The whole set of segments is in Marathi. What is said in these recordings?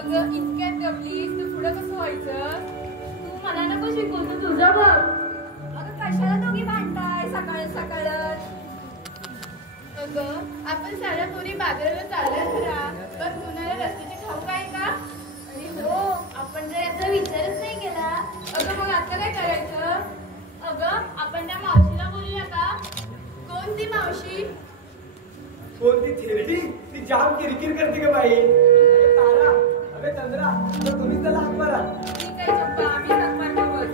अगं इतक्यात गमलीस तर पुढं कसं व्हायचं? तू मला नको शिकवू, तू तुझं बघ. अगं कशाला दोघी भांडताय सकाळ सकाळ? अगं आपण साऱ्या पोरी बाजाराला चालत राहा, पण कुणाला रस्त्याची ठाऊक आहे का? आणि हो, आपण जर याचा विचारच नाही केला. अगं मग आता काय करायचं? अगं आपण त्या मावशीला बोलूया का? कोणती मावशी? कोणती थेरडी? ती जाम किरकिर करते का बाई? तारा, अबे चंद्रा, तर तुम्हीच त्याला हाक मारा. ठीक आहे चंपा, आम्ही हाक मारतो बस.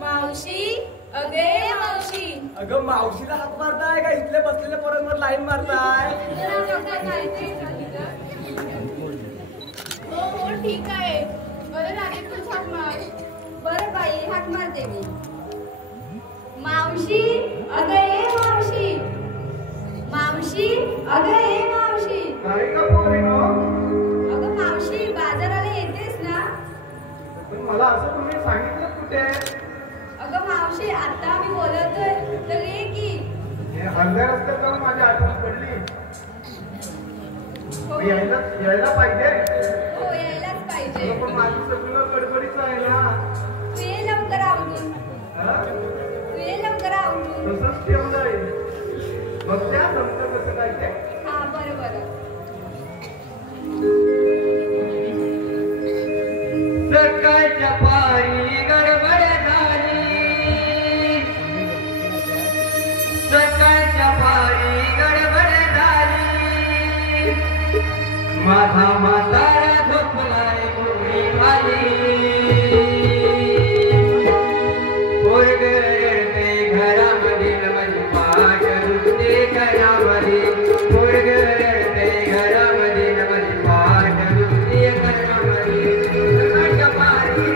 मावशी, अगे मावशी. अगं मावशीला हाक मारताय का इथले बसलेल्या पोरांवर लाईन मारताय? हो हो ठीक आहे. बरं लागेल तू हाक मार. बरं बाई, हाक मारते मी. मावशी, अगं ये मावशी. मावशी, अगं ये मावशी. नाही का पोरीनो? अगं मावशी, बाजाराला येतेस ना? पण मला असं तुम्ही सांगितलं कुठे? अगं मावशी, आता आम्ही बोलतोय तर ये की. हे अर्ध्या रस्त्यात जाऊन माझी आठवण पडली. यायला पाहिजे. हो, यायलाच पाहिजे. पण माझी सगळं गडबडीच आहे ना. तू ये लवकर आवडून. तू ये लवकर आवडून. तसंच ठेवलंय. मग त्या जमतं कसं काय ते? हा बरं बरं. सकाळच्या पारी गडबड झाली. सकाळच्या पारी गडबड झाली. माझा म्हातारा झोपलाय गोळी खाली पोरग रडते घरामध्ये माझी पाठ रुजते घरामध्ये पोरग रडते घरामध्ये माझी पाठ रुजते घरामध्ये सकाळच्या पारी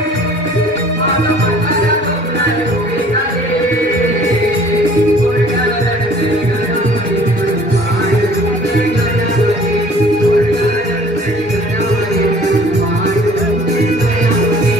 माझा म्हातारा झोपलाय गोळी खाली पोरग रडते घरामध्ये माझी पाठ रुजते घरामध्ये पोरग रडते घरामध्ये पाठ रुजते घरामध्ये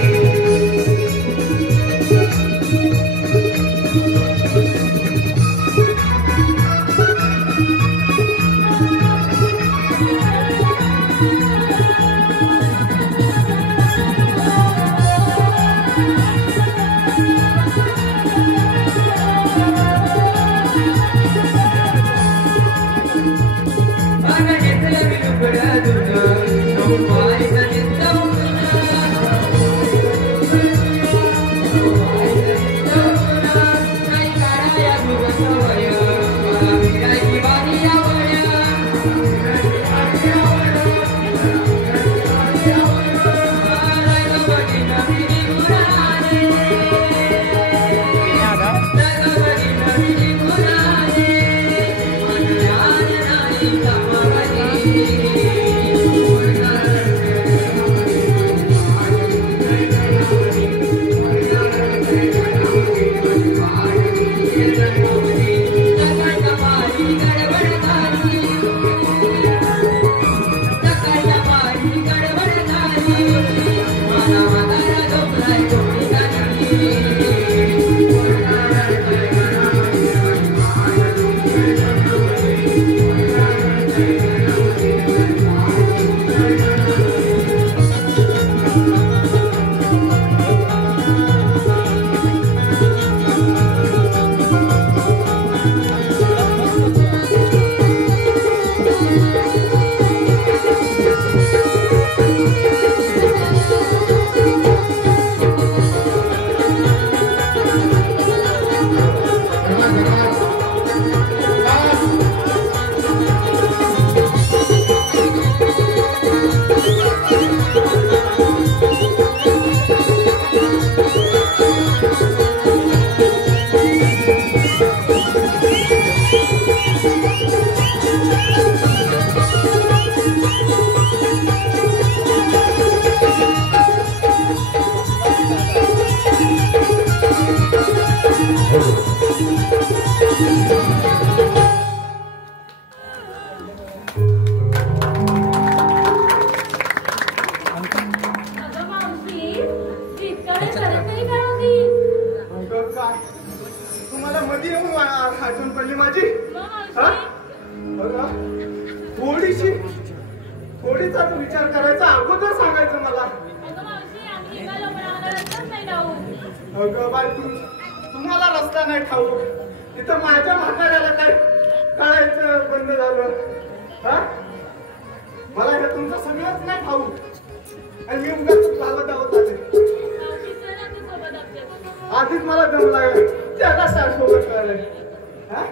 अगं मावशी, इतका वेळ करत तरी काय होती? अगं काय तुम्हाला मध्ये येऊन आठवण पडली माझी मग हा? मावशी, बघा थोडीचा विचार करायचा अगोदर सांगायचं मला अगं मावशी, आम्ही निघालो पण आम्हाला रस्ताच नाही ठाऊक. अगं बाय तुम्हाला रस्ता नाही ठाऊक तिथं माझ्या म्हाताऱ्याला काय कळायचं बंद झालं हा मला हे तुमचं सगळंच नाही ठाऊक आणि मी उगाच चालत धावत आले मावशी, चल ना तू सोबत आमच्या. आधीच मला दम लागला त्याला सोबत कळलं हा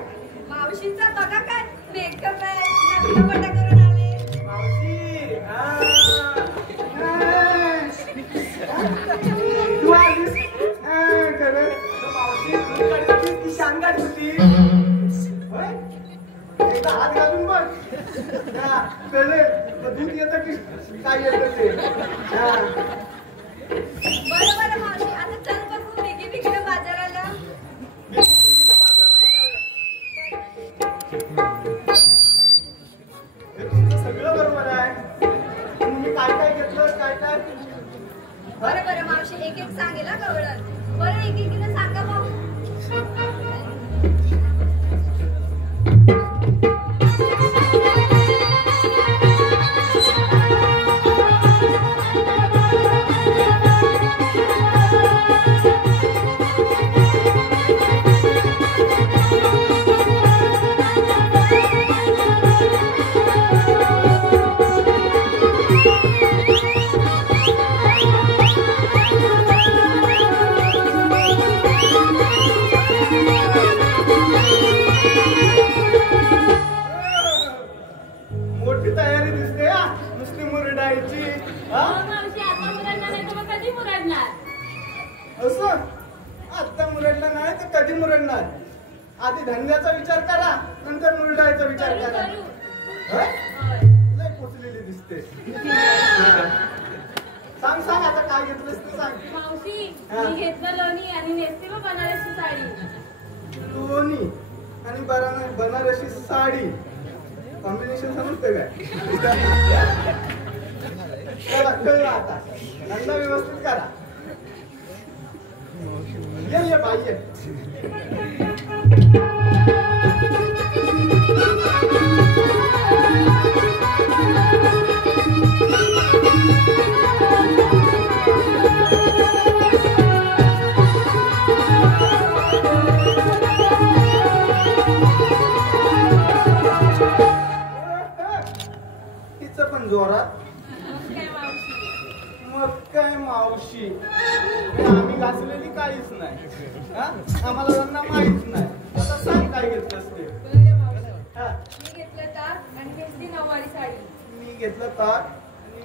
मावशींचा बघा काय मेकअप आहे नटनपटा करून आले. मावशी तू आलीस खरं मावशी तुझ्याकडे ती शानदार होती होय? एकदा हात घालून बघ हा, पहिले दूध येतं की काय येतं ते हा. बरं बरं मावशी आता चल बघू बिगी बिगीनं बाजाराला. बिगिनं बाजाराला जाऊया. हे तुमचं सगळं बरोबर आहे तुम्ही काय काय घेतलं काय काय बरं बरं मावशी एक एक सांगेल हा गवळण. बरं एक एकीनं सांगा मग. अगं कधी मुरडणार? आधी धंद्याचा विचार करा, नंतर मुरडायचा विचार करू करा. करू होय? होय. लय पोचलेली दिसते. सांग सांग आता काय घेतलंस ते सांग. मावशी हा. मी घेतलं लोणी आणि नेसते मग बनारसी साडी. लोणी आणि बनारसी साडी कॉम्बिनेशन समजते काय? चला कळलं आता. धंदा व्यवस्थित करा. ये बाई ये. तिचं पण जोरात. मग काय मावशी. मग काय मावशी, आम्ही घासलेली काहीच नाही. हा? आम्हाला त्यांना माहित नाही. आता सांग काय घेतलंस ते. बरं मावशी. हा? मी घेतलं ताक आणि नेसली नऊवारी साडी. मी घेतलं ताक आणि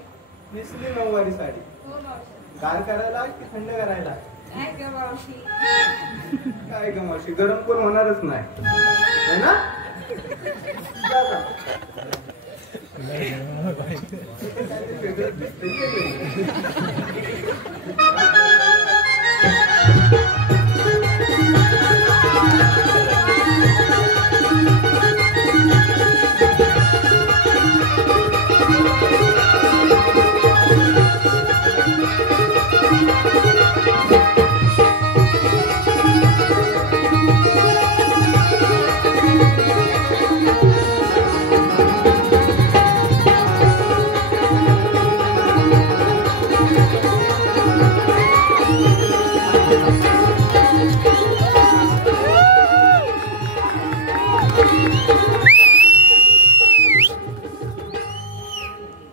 नेसली नऊवारी साडी. हो मावशी. गार करायला की थंड करायला? काय ग मावशी. काय ग मावशी, गरम पण होणारच नाही है ना? जा, जा. इथे काहीतरी वेगळंच दिसतंय.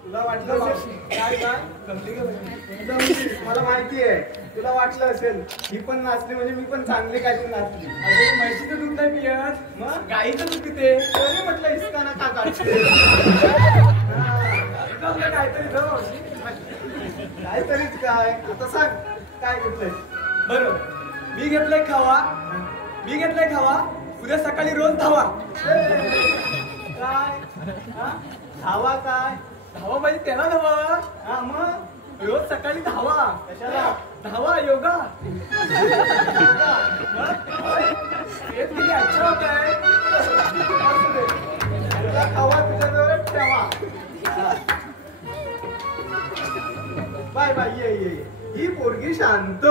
तुला वाटलं असेल काय काय जमली का बाई? जमली. मला माहिती आहे तुला वाटलं असेल ही पण नाचली म्हणजे मी पण चांगली काहीतरी नाचली. अरे म्हशीचं दूध नाही पियत, मग गाईचं दूध पिते. तरी म्हटलं हिसकाना का काढते? आपलं काहीतरी जाऊ मावशी. काहीतरीच काय. आता सांग काय घेतलंय? बरं, मी घेतलंय खावा, उद्या सकाळी रोज धावा. काय हा? धावा काय? धावा पाहिजे त्याला धावा. हा मग रोज सकाळी धावा. कशाला? धावा योगा. योगा. हे किती अच्छा होत आहे. असू दे. तुला खावा तुझ्याजवळ ठेवा. बाय बाय ये ये ये. ही पोरगी शांत,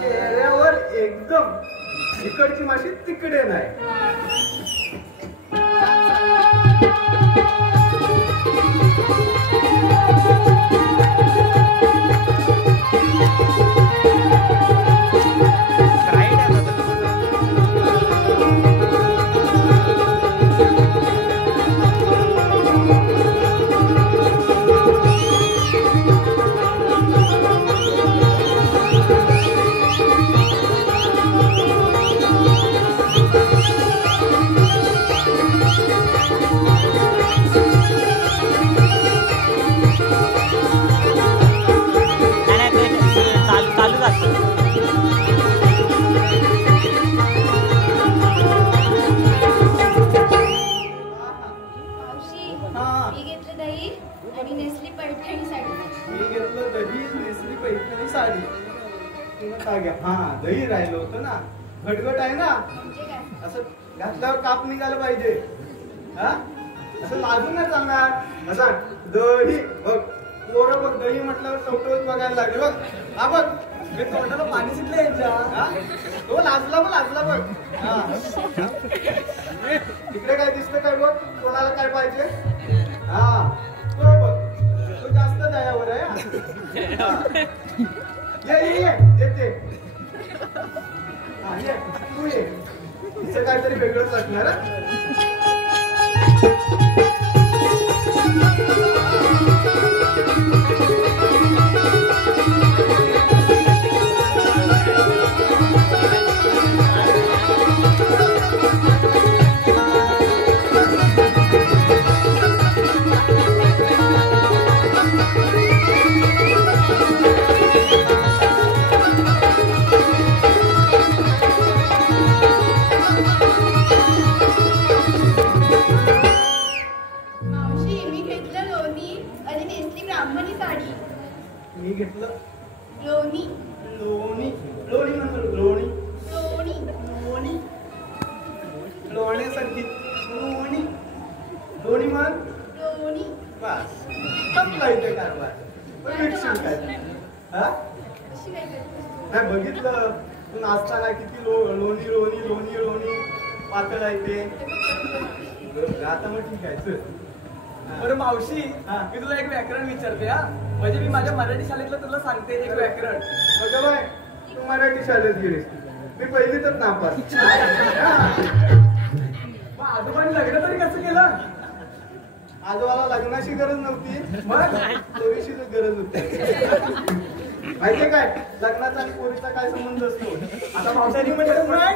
चेहऱ्यावर एकदम. इकडची माशी तिकडे नाही. मावशी हा. मी घेतलं दही आणि नेसली पैठणी साडी. मी घेतलं दही, नेसली पैठणी साडी. तुला काय घ्या? हा दही राहिलं होतं ना. घटघट आहे ना, म्हणजे काय? असं घातल्यावर काप निघालं पाहिजे. हा असं लाजून नाही चालणार. असं दही बघ. पोरं बघ दही म्हटल्यावर टवटवीत बघायला लागले बघ. हा बघ हे तोंडाला पाणी सुटलं यांच्या. हा? तो लाजला बघ. हा तिकडे काय दिसतं काय बघ. कोणाला काय पाहिजे? हा तो बघ. तो जास्त दयावर आहे. हा. ये देते. हा ये तू ये. तिचं काहीतरी वेगळंच असणार. घेतलं लोणी लोणी लोणी म्हणतो लोणी लोणी लोणी लोण्यासारखी लोणी लोणी म्हण लोणी बस संपला इथे कारभार पण मिक्सिंग काय हा अशी काय करते? नाही बघितलं तू नाचताना किती लोणी लोणी लोणी लोणी पातळ आहे ते आता मग ठीक आहे चल बरं मावशी हा. मी तुला एक व्याकरण विचारते हा म्हणजे मी माझ्या मराठी शाळेतलं तुला सांगते एक व्याकरण बघा बाय तू मराठी शाळेत गेलीस मी पहिली तर नापास मग आजोबांनी लग्न तरी कसं केलं आजोबाला लग्नाची गरज नव्हती मग पोरीचीच गरज होती माहितीये काय लग्नाचा आणि पोरीचा काय संबंध असतो आता मावशानी म्हणजे काय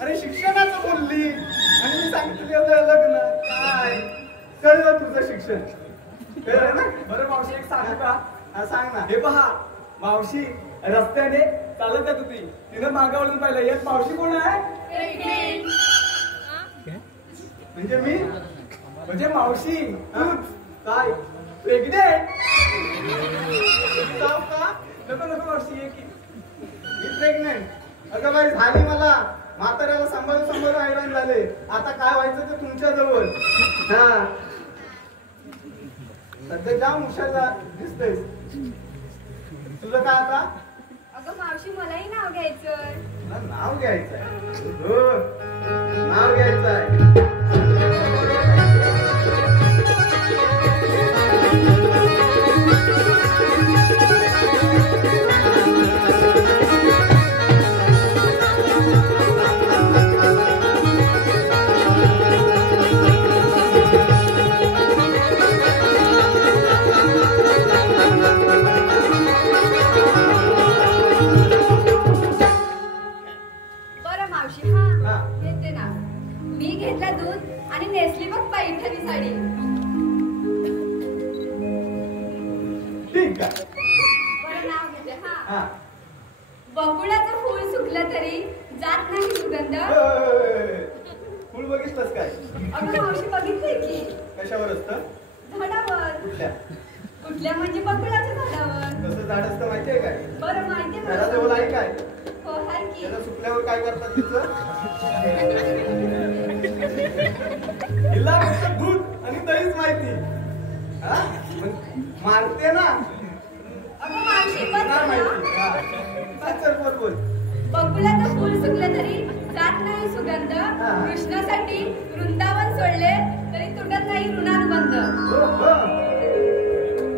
अरे शिक्षणाचं बोलली आणि मी सांगितलं लग्न काय कळलं तुझं शिक्षण कळलं ना बरं मावशी एक सांगू का हा सांग ना हे पहा मावशी रस्त्याने चालत जात होती तिनं मागावरून पाहिलं एक मावशी कोण आहे म्हणजे मी म्हणजे मावशी हा? काय प्रेग्नेंट जाऊ का नको नको मावशी ये की मी प्रेग्नेंट अगं बाई झाली मला म्हाताऱ्याला सांभाळून सांभाळून हैराण झाले आता काय व्हायचं ते तुमच्या जवळ हा सध्या जाम हुशार दिसतंय तुझं काय आता अगं मावशी मलाही नाव घ्यायचं. तुला नाव घ्यायचंय हो नाव घ्यायचंय बरं मावशी हा हा. घेते ना. मी घेतलं दूध आणि नेसली बघ पैठणी साडी. ठीक आहे बरं नाव घेते हा. हा बकुळाचं फूल सुकलं तरी जात नाही सुगंध. फुल बघितलंस काय अगं मावशी बघितलंय की कशावर असतं झाडावर. कुठल्या कुठल्या म्हणजे बकुळाच्या झाडावर. कसं झाड असतं माहितीये काय बरं माहितीये घराजवळ मला. आहे काय हो हाय की. त्याला सुकल्यावर काय करतात तिचं हिला फक्त दूध आणि दहीच माहिती हा? मग मारते ना अगं मावशी बघ काय ना. माहिती हा. काय चल बोल बोल बकुळाचं फूल सुकलं तरी जात नाही सुगंध. कृष्णासाठी वृंदावन सोडले तरी तुटत नाही ऋणानुबंध. हो, हो.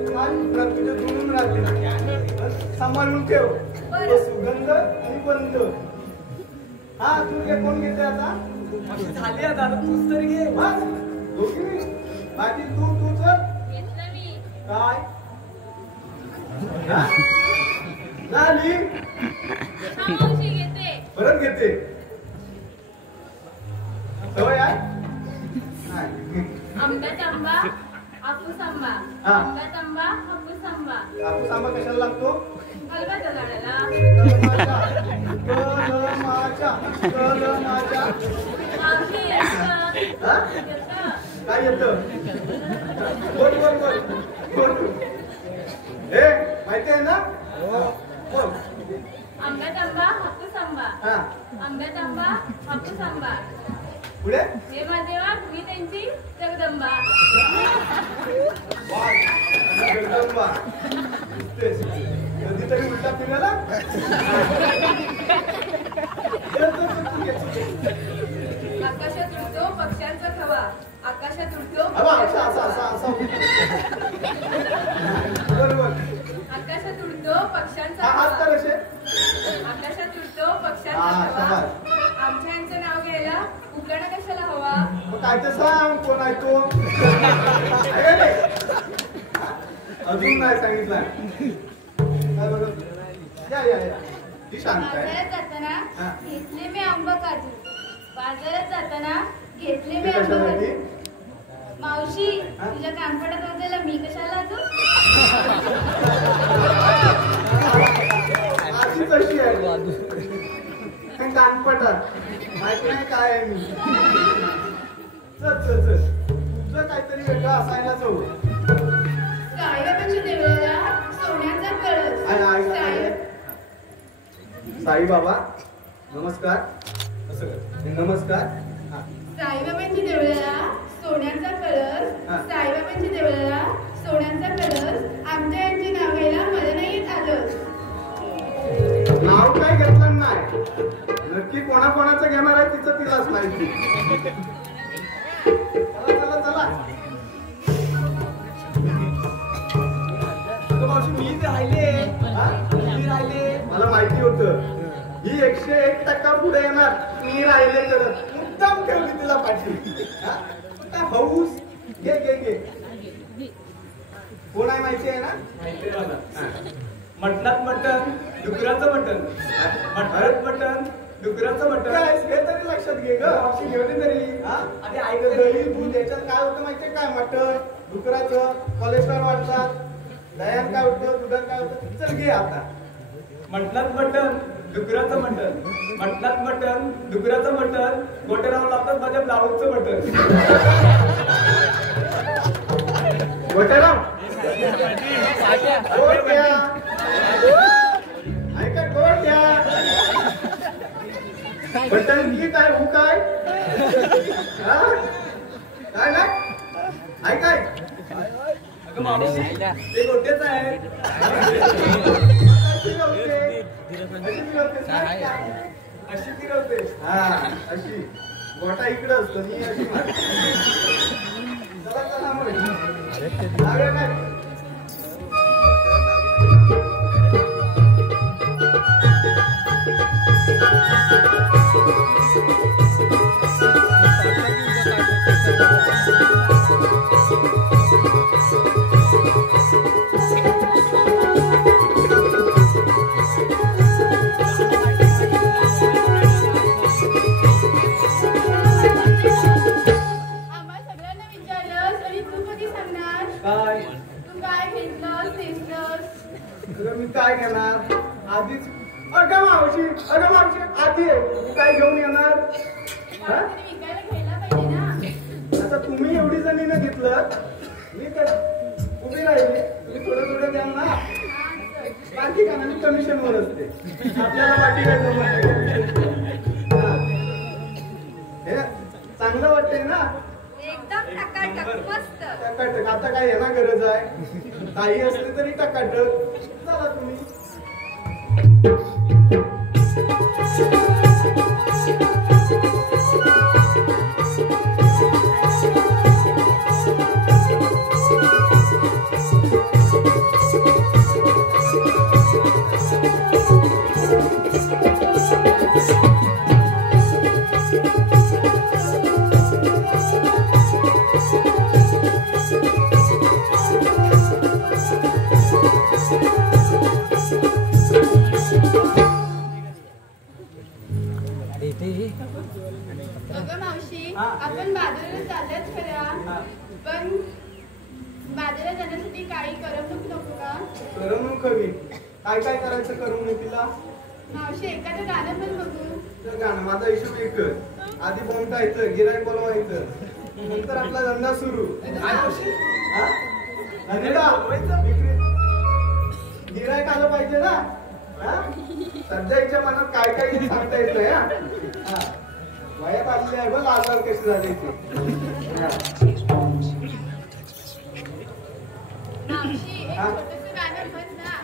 काय तुझ्या जुळून राहते सांभाळून ठेव बरं. तो सुगंध आणि बंद हा तू घे कोण घेते आता मावशी झाली आता आता तूच तरी घे बस दोघी बाकी तूच घेतलं मी. काय हा? झाली हा मावशी घेते. परत घेते सवय आहे नाही. आंब्याचा आंबा हापूस आंबा. हा. आंब्याचा आंबा हापूस आंबा. हापूस आंबा कशाला लागतो हलव्याच्या झाडाला. कलमाच्या मावशी येतं. हा? येतं. काय येतं बोल बोल बोल बोल हे माहिती आहे ना बोल आंब्याचा आंबा हापूस आंबा. हा आंब्याचा आंबा हापूस आंबा. पुढे हे महादेवा मी त्यांची जगदंबा. वा, जगदंबा. दिसतेस. कधीतरी उलटा फिरायला आकाशात उडतो पक्ष्यांचा थवा. आकाशात उडतो असं असं असं असं बरोबर आकाशात उडतो पक्ष्यांचा हा हात थवा. तर असे आकाशात उडतो पक्ष्यांचा हा, थवा. शाबास. आमच्या यांचं नाव घ्यायला उकळणं कशाला हवा. मग काय तर सांग कोण आहे तो आहे का नाही? अजून नाही सांगितलं काय बघ या ती शांत आहे बाजारात जाताना हा. घेतले मी आंबा काजू. बाजारात जाताना घेतले मी ती आंबा कशासाठी काजू. मावशी हा? तुझ्या कानफटात वाजायला मी कशाला तू. माझी कशी आहे कानपटात माहिती नाही काय आहे मी चल चल चल तुझं काहीतरी वेगळं असायलाच हवं काळ्या देवळाला सोन्याचा कळस. साईबाबा नमस्कार. नमस्कार. हा. साईबाबांची देवळाला सोन्याचा कळस. हा. साईबाबांची देवळाला सोन्याचा कळस. आमच्या यांची नाव घ्यायला मला नाही येत आलं. नाव काय घेतलं नाही. नक्की कोणाकोणाचं घेणार आहे तिचं तिलाच माहिती. चला चला चला. मावशी मी राहिले. हा? मी राहिले. मला माहिती होतं ही 101% पुढे येणार. मी राहिले करत मुद्दाम ठेवली तिला पाठी. हा? काय हौस. घे घे घे. कोण आहे माहिती आहे ना. माहिती आहे मला. मटणात मटण डुकराचं मटण. मटणात मटण डुकराचं मटण. काय हे तरी लक्षात घे ग. मावशी घेऊन ये तरी. हा? आधी ऐक दही दूध याच्यात काय होतं माहितीये काय. मटण डुकराचं कोलेस्ट्रॉल वाढतात. दह्यात काय होतं दुधात काय होतं. चल घे आता. मटणात मटण डुकराचं मटण. मटणात मटण डुकराचं मटण. गोटेराव लावतात माझ्या ब्लाऊजचं मटण. गोटेराव गोट्या. ऐका गोट्या. बटन की काय हू काय. हा? काय नाही ऐकाय. अगं मावशी ते गोटेच आहे. अशी फिरवते. हा अशी गोटा इकडे असतो. मी अशी चला चला मग. जाऊया काय. आम्हा सगळ्यांना विचारलं तरी तू कधी सांगणार. काय तू काय घेतलंस नेसलंस. तुला मी काय घेणार. आधीच अगं मावशी आधी आहे. मी काय घेऊन येणार. हा? तरी विकायला घ्यायला पाहिजे ना. आता तुम्ही एवढी जमीन घेतलं. मी काय उभी राहिली. तुम्ही थोडं द्याल ना. बाकी का नाही कमिशन वर असते. आपल्याला बाकी काय जमत नाही. हा. हे चांगलं वाटतंय ना. एकदम टकाटक मस्त. टकाटक. आता काय येणार गरज आहे. काही असते तरी टकाटक. चला तुम्ही. अगं मावशी हा. आपण बाजाराला चालल्याच खऱ्या. हा. पण बाजारात जाण्यासाठी काही करमणूक नको का. करमणूक हवी. काय काय करायचं करमणुकीला. मावशी एखादं गाणं पण बघू. तर गाणं माझा हिशोब एकच. आधी बोंबटायचं गिराईक बोलवायचं. नंतर आपला धंदा सुरू. काय मावशी हा? धंदा गिराईक आलं पाहिजे ना. हा? सध्या हिच्या मनात काय काय सांगता येत नाही. हा वयात आलेली आहे बघ लाल लाल कशी झाली ती. हा. मावशी एक हा. छोटंसं गाणं म्हण ना.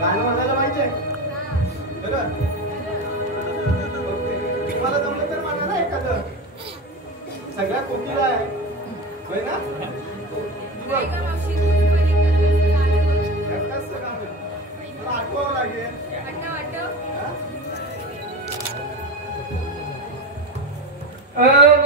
गाणं म्हणायला पाहिजे. हा. बरं ओके. तुम्हाला जमलं तर म्हणा ना एखादं. सगळ्यात कोकिला आहे होय ना. नाही गं मावशी, तूच पण एखादं गाणं बघ. एकटाच तर गाणं. मला आठवावं लागेल. वाटव. हा? अवघ